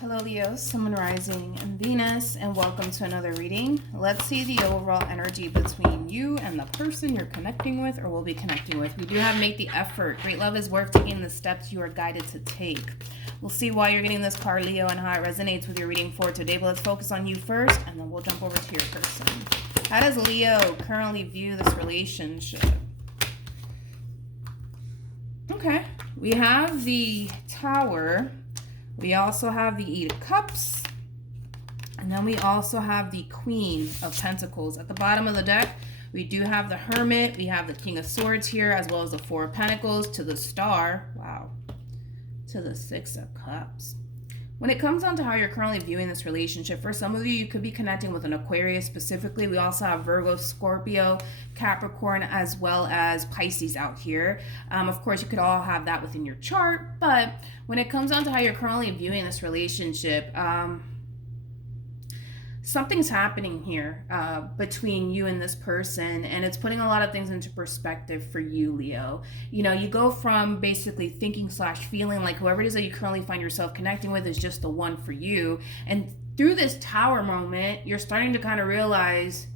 Hello Leo, Sun, Rising, and Venus, and welcome to another reading. Let's see the overall energy between you and the person you're connecting with or will be connecting with. We do have make the effort. Great love is worth taking the steps you are guided to take. We'll see why you're getting this card, Leo, and how it resonates with your reading for today. But let's focus on you first, and then we'll jump over to your person. How does Leo currently view this relationship? Okay, we have the Tower. We also have the Eight of Cups. And then we also have the Queen of Pentacles. At the bottom of the deck, we do have the Hermit. We have the King of Swords here, as well as the Four of Pentacles to the Star. Wow. To the Six of Cups. When it comes down to how you're currently viewing this relationship, for some of you, you could be connecting with an Aquarius specifically. We also have Virgo, Scorpio, Capricorn, as well as Pisces out here. Of course, you could all have that within your chart, but when it comes down to how you're currently viewing this relationship, something's happening here between you and this person, and it's putting a lot of things into perspective for you, Leo. You know, you go from basically thinking / feeling like whoever it is that you currently find yourself connecting with is just the one for you, and through this Tower moment, you're starting to kind of realize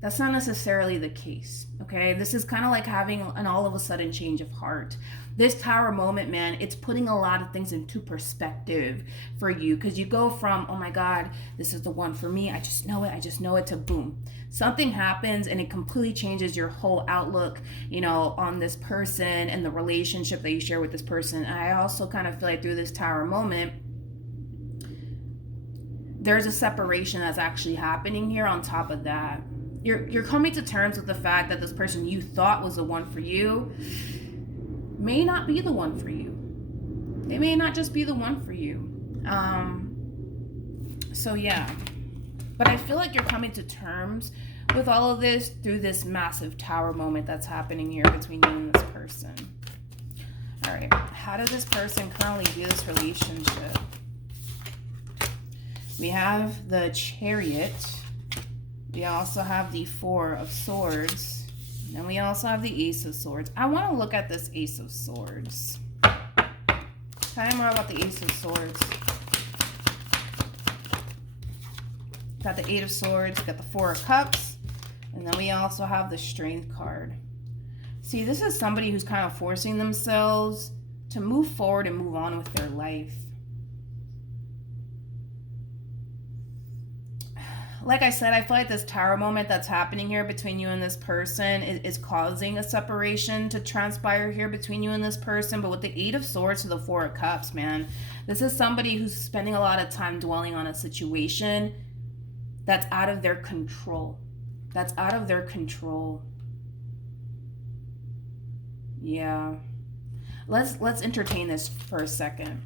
that's not necessarily the case, okay? This is kind of like having an all of a sudden change of heart. This Tower moment, man, it's putting a lot of things into perspective for you, because you go from, oh my God, this is the one for me, I just know it, to boom. Something happens and it completely changes your whole outlook, you know, on this person and the relationship that you share with this person. And I also kind of feel like through this Tower moment, there's a separation that's actually happening here on top of that. You're coming to terms with the fact that this person you thought was the one for you may not be the one for you. They may not just be the one for you. So yeah. But I feel like you're coming to terms with all of this through this massive Tower moment that's happening here between you and this person. All right. How does this person currently view this relationship? We have the Chariot. We also have the Four of Swords. And we also have the Ace of Swords. I want to look at this Ace of Swords. Tell me more about the Ace of Swords. Got the Eight of Swords, got the Four of Cups, and then we also have the Strength card. See, this is somebody who's kind of forcing themselves to move forward and move on with their life. Like I said, I feel like this Tower moment that's happening here between you and this person is causing a separation to transpire here between you and this person. But with the Eight of Swords to the Four of Cups, man, this is somebody who's spending a lot of time dwelling on a situation that's out of their control. That's out of their control. Yeah. Let's entertain this for a second.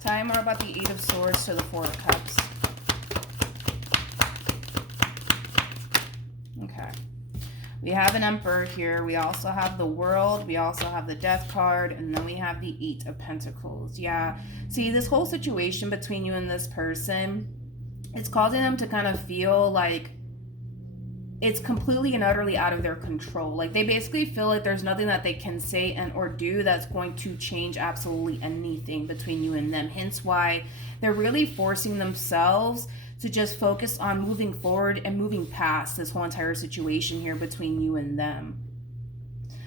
Tell me more about the Eight of Swords to the Four of Cups. Okay. We have an Emperor here. We also have the World. We also have the Death card. And then we have the Eight of Pentacles. Yeah. See, this whole situation between you and this person, it's causing them to kind of feel like it's completely and utterly out of their control. Like they basically feel like there's nothing that they can say and or do that's going to change absolutely anything between you and them. Hence why they're really forcing themselves to just focus on moving forward and moving past this whole entire situation here between you and them.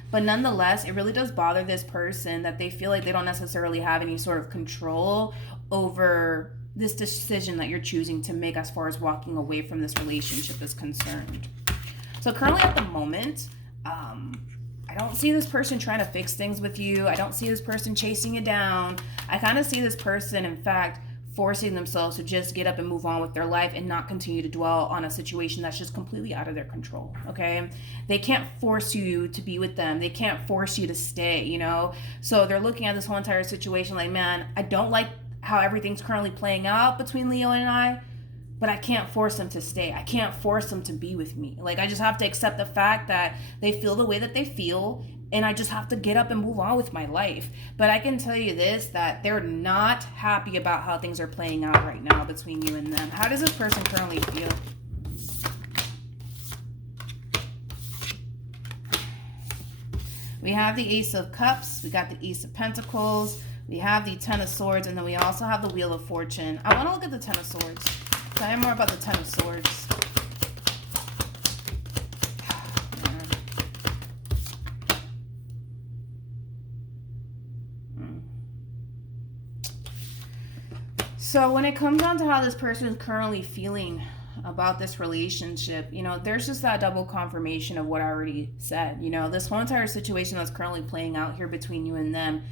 But nonetheless, it really does bother this person that they feel like they don't necessarily have any sort of control over this decision that you're choosing to make as far as walking away from this relationship is concerned. So currently at the moment, I don't see this person trying to fix things with you. I don't see this person chasing you down. I kind of see this person, in fact, forcing themselves to just get up and move on with their life and not continue to dwell on a situation that's just completely out of their control, okay? They can't force you to be with them. They can't force you to stay, you know? So they're looking at this whole entire situation like, man, I don't like how everything's currently playing out between Leo and I, but I can't force them to stay. I can't force them to be with me. Like, I just have to accept the fact that they feel the way that they feel, and I just have to get up and move on with my life. But I can tell you this, that they're not happy about how things are playing out right now between you and them. How does this person currently feel? We have the Ace of Cups. We got the Ace of Pentacles. We have the Ten of Swords, and then we also have the Wheel of Fortune. I want to look at the Ten of Swords. Tell me more about the Ten of Swords. So when it comes down to how this person is currently feeling about this relationship, you know, there's just that double confirmation of what I already said. You know, this whole entire situation that's currently playing out here between you and them,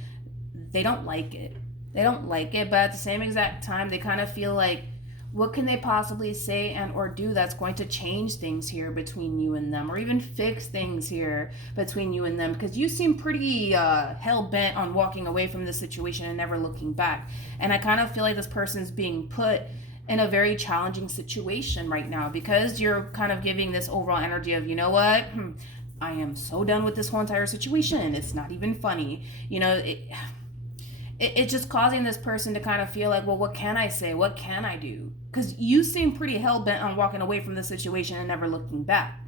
they don't like it. They don't like it, but at the same exact time, they kind of feel like, what can they possibly say and or do that's going to change things here between you and them, or even fix things here between you and them? Because you seem pretty hell-bent on walking away from this situation and never looking back. And I kind of feel like this person's being put in a very challenging situation right now, because you're kind of giving this overall energy of, you know what, I am so done with this whole entire situation. It's not even funny. You know, it's just causing this person to kind of feel like, well, what can I say? What can I do? Because you seem pretty hell-bent on walking away from the situation and never looking back.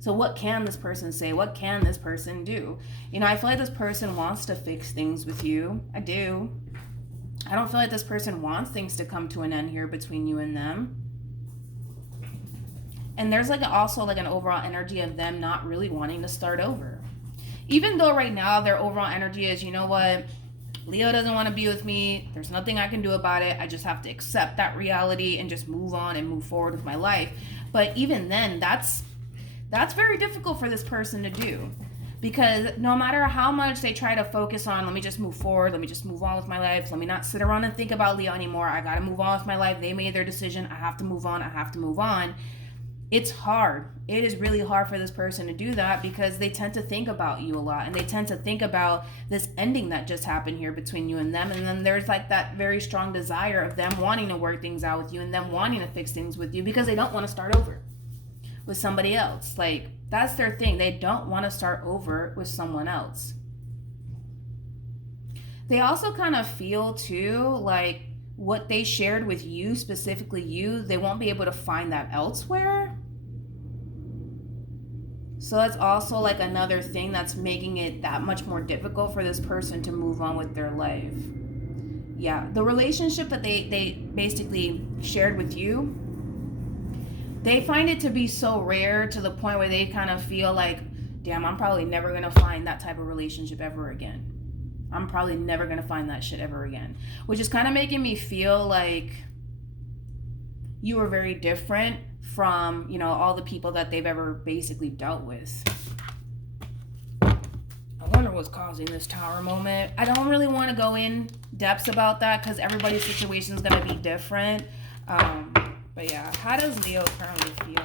So what can this person say? What can this person do? You know, I feel like this person wants to fix things with you. I do. I don't feel like this person wants things to come to an end here between you and them. And there's like also like an overall energy of them not really wanting to start over. Even though right now their overall energy is, you know what, Leo doesn't want to be with me. There's nothing I can do about it. I just have to accept that reality and just move on and move forward with my life. But even then, that's very difficult for this person to do. Because no matter how much they try to focus on, let me just move forward, let me just move on with my life, let me not sit around and think about Leo anymore. I got to move on with my life. They made their decision. I have to move on. I have to move on. It's hard. It is really hard for this person to do that, because they tend to think about you a lot, and they tend to think about this ending that just happened here between you and them. And then there's like that very strong desire of them wanting to work things out with you and them wanting to fix things with you, because they don't want to start over with somebody else. Like, that's their thing. They don't want to start over with someone else. They also kind of feel too like what they shared with you, specifically you, they won't be able to find that elsewhere. So that's also like another thing that's making it that much more difficult for this person to move on with their life. Yeah, the relationship that they basically shared with you, they find it to be so rare to the point where they kind of feel like, damn, I'm probably never going to find that type of relationship ever again. I'm probably never going to find that shit ever again. Which is kind of making me feel like you are very different from, you know, all the people that they've ever basically dealt with. I wonder what's causing this Tower moment. I don't really want to go in depths about that, because everybody's situation is going to be different. But yeah, how does Leo currently feel?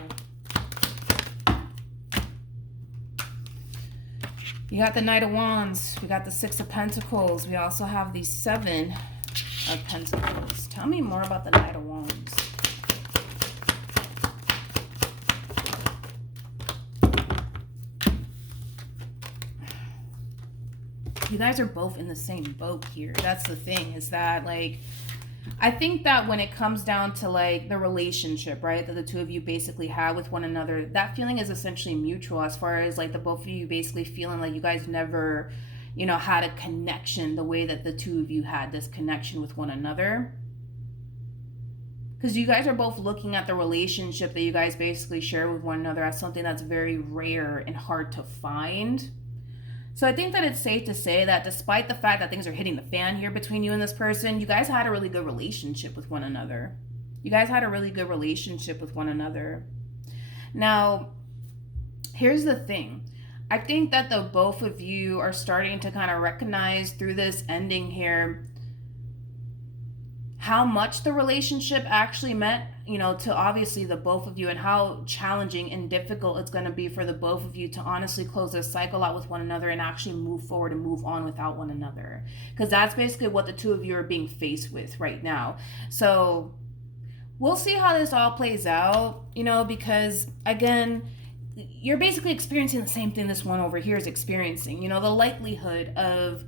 You got the Knight of Wands. We got the Six of Pentacles. We also have the Seven of Pentacles. Tell me more about the Knight of Wands. You guys are both in the same boat here. That's the thing, is that, like, I think that when it comes down to like the relationship, right, that the two of you basically have with one another, that feeling is essentially mutual, as far as like the both of you basically feeling like you guys never, you know, had a connection the way that the two of you had this connection with one another. Because you guys are both looking at the relationship that you guys basically share with one another as something that's very rare and hard to find. So I think that it's safe to say that despite the fact that things are hitting the fan here between you and this person, you guys had a really good relationship with one another. You guys had a really good relationship with one another. Now, here's the thing. I think that the both of you are starting to kind of recognize through this ending here how much the relationship actually meant, you know, to obviously the both of you, and how challenging and difficult it's going to be for the both of you to honestly close this cycle out with one another and actually move forward and move on without one another. Because that's basically what the two of you are being faced with right now. So we'll see how this all plays out, you know, because again, you're basically experiencing the same thing this one over here is experiencing. You know, the likelihood of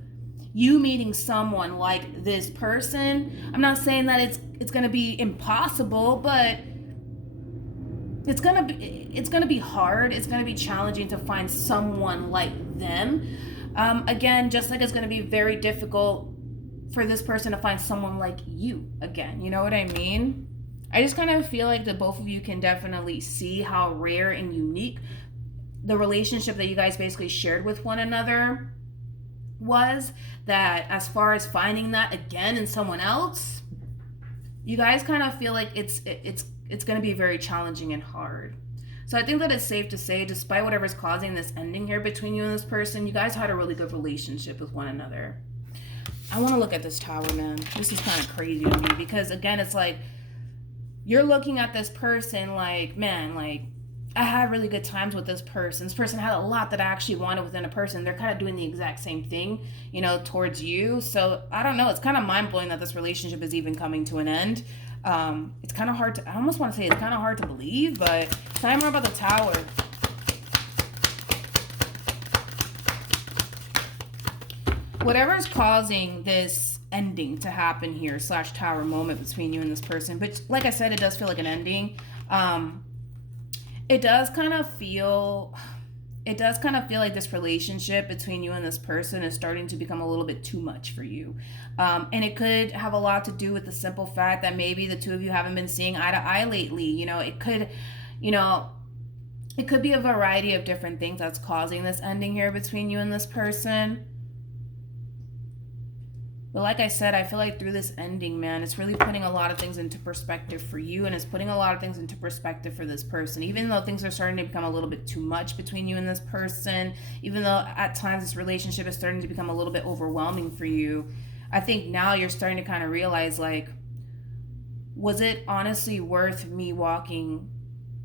you meeting someone like this person, I'm not saying that it's going to be impossible, but it's going to be hard. It's going to be challenging to find someone like them. Again, just like it's going to be very difficult for this person to find someone like you again. You know what I mean? I just kind of feel like the both of you can definitely see how rare and unique the relationship that you guys basically shared with one another was, that as far as finding that again in someone else, you guys kind of feel like it's going to be very challenging and hard. So I think that it's safe to say, despite whatever's causing this ending here between you and this person, you guys had a really good relationship with one another. I want to look at this Tower, man. This is kind of crazy to me, because again, it's like you're looking at this person like, man, like, I had really good times with this person. This person had a lot that I actually wanted within a person. They're kind of doing the exact same thing, you know, towards you. So I don't know. It's kind of mind-blowing that this relationship is even coming to an end. It's kind of hard to, I almost want to say it's kind of hard to believe, but tell me more about the Tower. Whatever's causing this ending to happen here, / Tower moment between you and this person, but like I said, it does feel like an ending. It does kind of feel like this relationship between you and this person is starting to become a little bit too much for you. And it could have a lot to do with the simple fact that maybe the two of you haven't been seeing eye to eye lately. You know, it could be a variety of different things that's causing this ending here between you and this person. But like I said, I feel like through this ending, man, it's really putting a lot of things into perspective for you, and it's putting a lot of things into perspective for this person. Even though things are starting to become a little bit too much between you and this person, even though at times this relationship is starting to become a little bit overwhelming for you, I think now you're starting to kind of realize, like, was it honestly worth me walking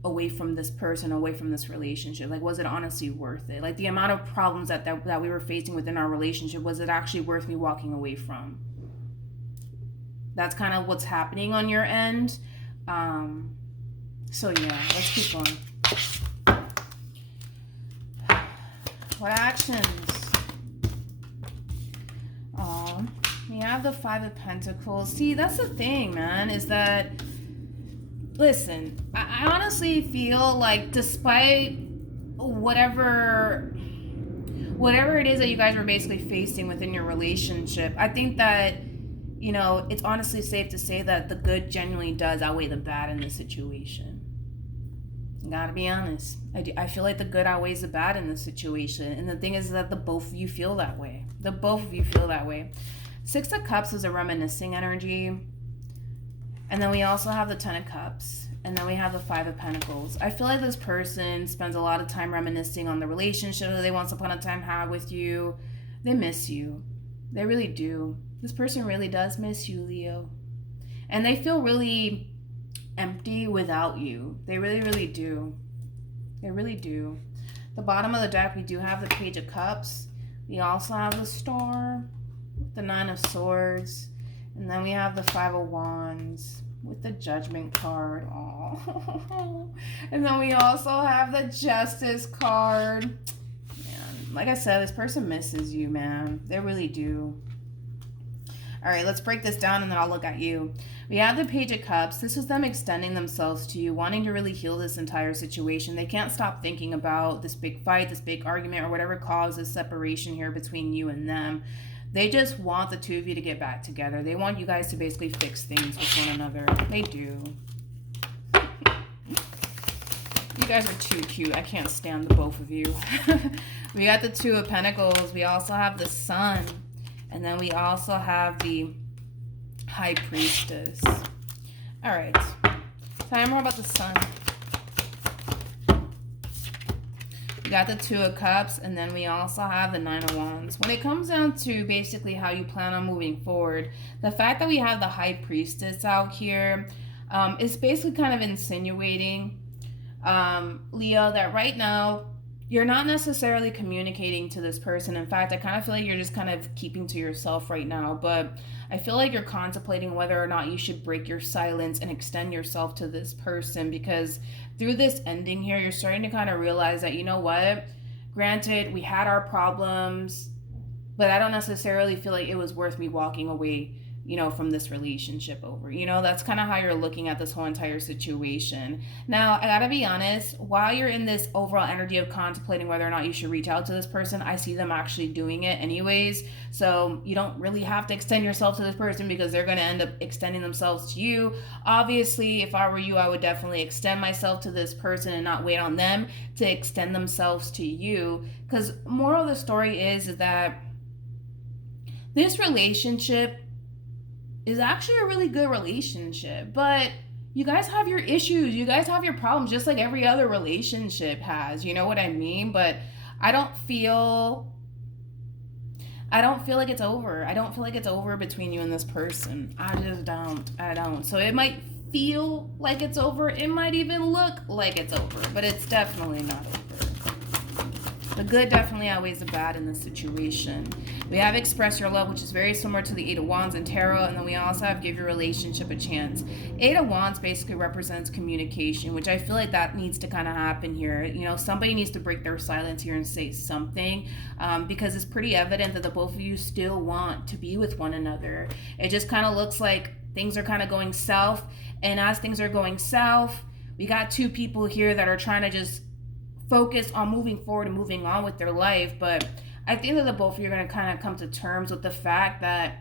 away from this person, away from this relationship? Like, was it honestly worth it? Like, the amount of problems that we were facing within our relationship, was it actually worth me walking away from? That's kind of what's happening on your end. So yeah, let's keep going. What actions? We have the Five of Pentacles. See, that's the thing, man, is that, listen, I honestly feel like despite whatever it is that you guys were basically facing within your relationship, I think that, you know, it's honestly safe to say that the good genuinely does outweigh the bad in this situation. I gotta be honest. I feel like the good outweighs the bad in this situation. And the thing is that the both of you feel that way. The both of you feel that way. Six of Cups is a reminiscing energy. And then we also have the Ten of Cups. And then we have the Five of Pentacles. I feel like this person spends a lot of time reminiscing on the relationship that they once upon a time had with you. They miss you. They really do. This person really does miss you, Leo. And they feel really empty without you. They really, really do. They really do. The bottom of the deck, we do have the Page of Cups. We also have the Star, the Nine of Swords, and then we have the Five of Wands with the Judgment card. Aww. And then we also have the Justice card. Man, like I said, this person misses you, man. They really do. All right, let's break this down and then I'll look at you. We have the Page of Cups. This is them extending themselves to you, wanting to really heal this entire situation. They can't stop thinking about this big fight, this big argument, or whatever caused this separation here between you and them. They just want the two of you to get back together. They want you guys to basically fix things with one another. They do. You guys are too cute. I can't stand the both of you. We got the Two of Pentacles. We also have the Sun. And then we also have the High Priestess. All right. Tell me more about the Sun. We got the Two of Cups, and then we also have the Nine of Wands. When it comes down to basically how you plan on moving forward, the fact that we have the High Priestess out here is basically kind of insinuating, Leo, that right now you're not necessarily communicating to this person. In fact, I kind of feel like you're just kind of keeping to yourself right now, but I feel like you're contemplating whether or not you should break your silence and extend yourself to this person, because through this ending here, you're starting to kind of realize that, you know what, granted, we had our problems, but I don't necessarily feel like it was worth me walking away, from this relationship over. That's kind of how you're looking at this whole entire situation. Now, I gotta be honest, while you're in this overall energy of contemplating whether or not you should reach out to this person, I see them actually doing it anyways. So you don't really have to extend yourself to this person because they're going to end up extending themselves to you. Obviously, if I were you, I would definitely extend myself to this person and not wait on them to extend themselves to you. Because moral of the story is that this relationship is actually a really good relationship, but you guys have your issues, you guys have your problems, just like every other relationship has, you know what I mean? But I don't feel like it's over. I don't feel like it's over between you and this person. I just don't. So it might feel like it's over, it might even look like it's over, but it's definitely not over. The good definitely outweighs the bad in this situation. We have Express Your Love, which is very similar to the Eight of Wands and Tarot, and then we also have Give Your Relationship a Chance. Eight of Wands basically represents communication, which I feel like that needs to kind of happen here. Somebody needs to break their silence here and say something, because it's pretty evident that the both of you still want to be with one another. It just kind of looks like things are kind of going south, and as things are going south, we got two people here that are trying to just focus on moving forward and moving on with their life. But I think that the both of you are going to kind of come to terms with the fact that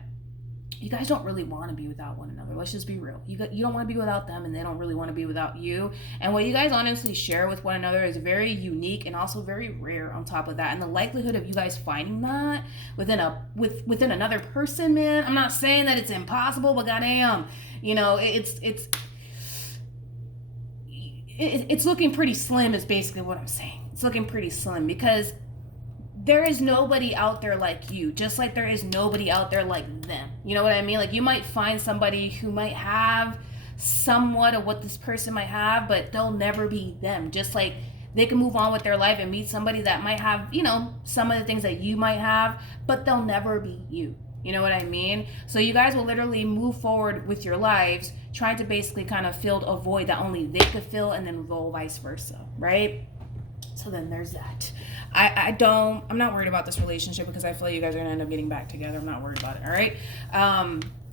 you guys don't really want to be without one another. Let's just be real. You don't want to be without them, and they don't really want to be without you. And what you guys honestly share with one another is very unique and also very rare on top of that. And the likelihood of you guys finding that within another person, man, I'm not saying that it's impossible, but goddamn, it's looking pretty slim is basically what I'm saying. It's looking pretty slim because there is nobody out there like you, just like there is nobody out there like them. You know what I mean? Like, you might find somebody who might have somewhat of what this person might have, but they'll never be them. Just like they can move on with their life and meet somebody that might have, some of the things that you might have, but they'll never be you. You know what I mean? So you guys will literally move forward with your lives, trying to basically kind of fill a void that only they could fill, and then roll vice versa, right? So then there's that. I'm not worried about this relationship because I feel like you guys are gonna end up getting back together. I'm not worried about it, all right?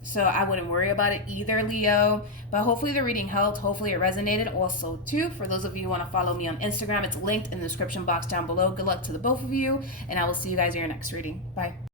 So I wouldn't worry about it either, Leo. But hopefully the reading helped. Hopefully it resonated. Also, too, for those of you who want to follow me on Instagram, it's linked in the description box down below. Good luck to the both of you, and I will see you guys in your next reading. Bye.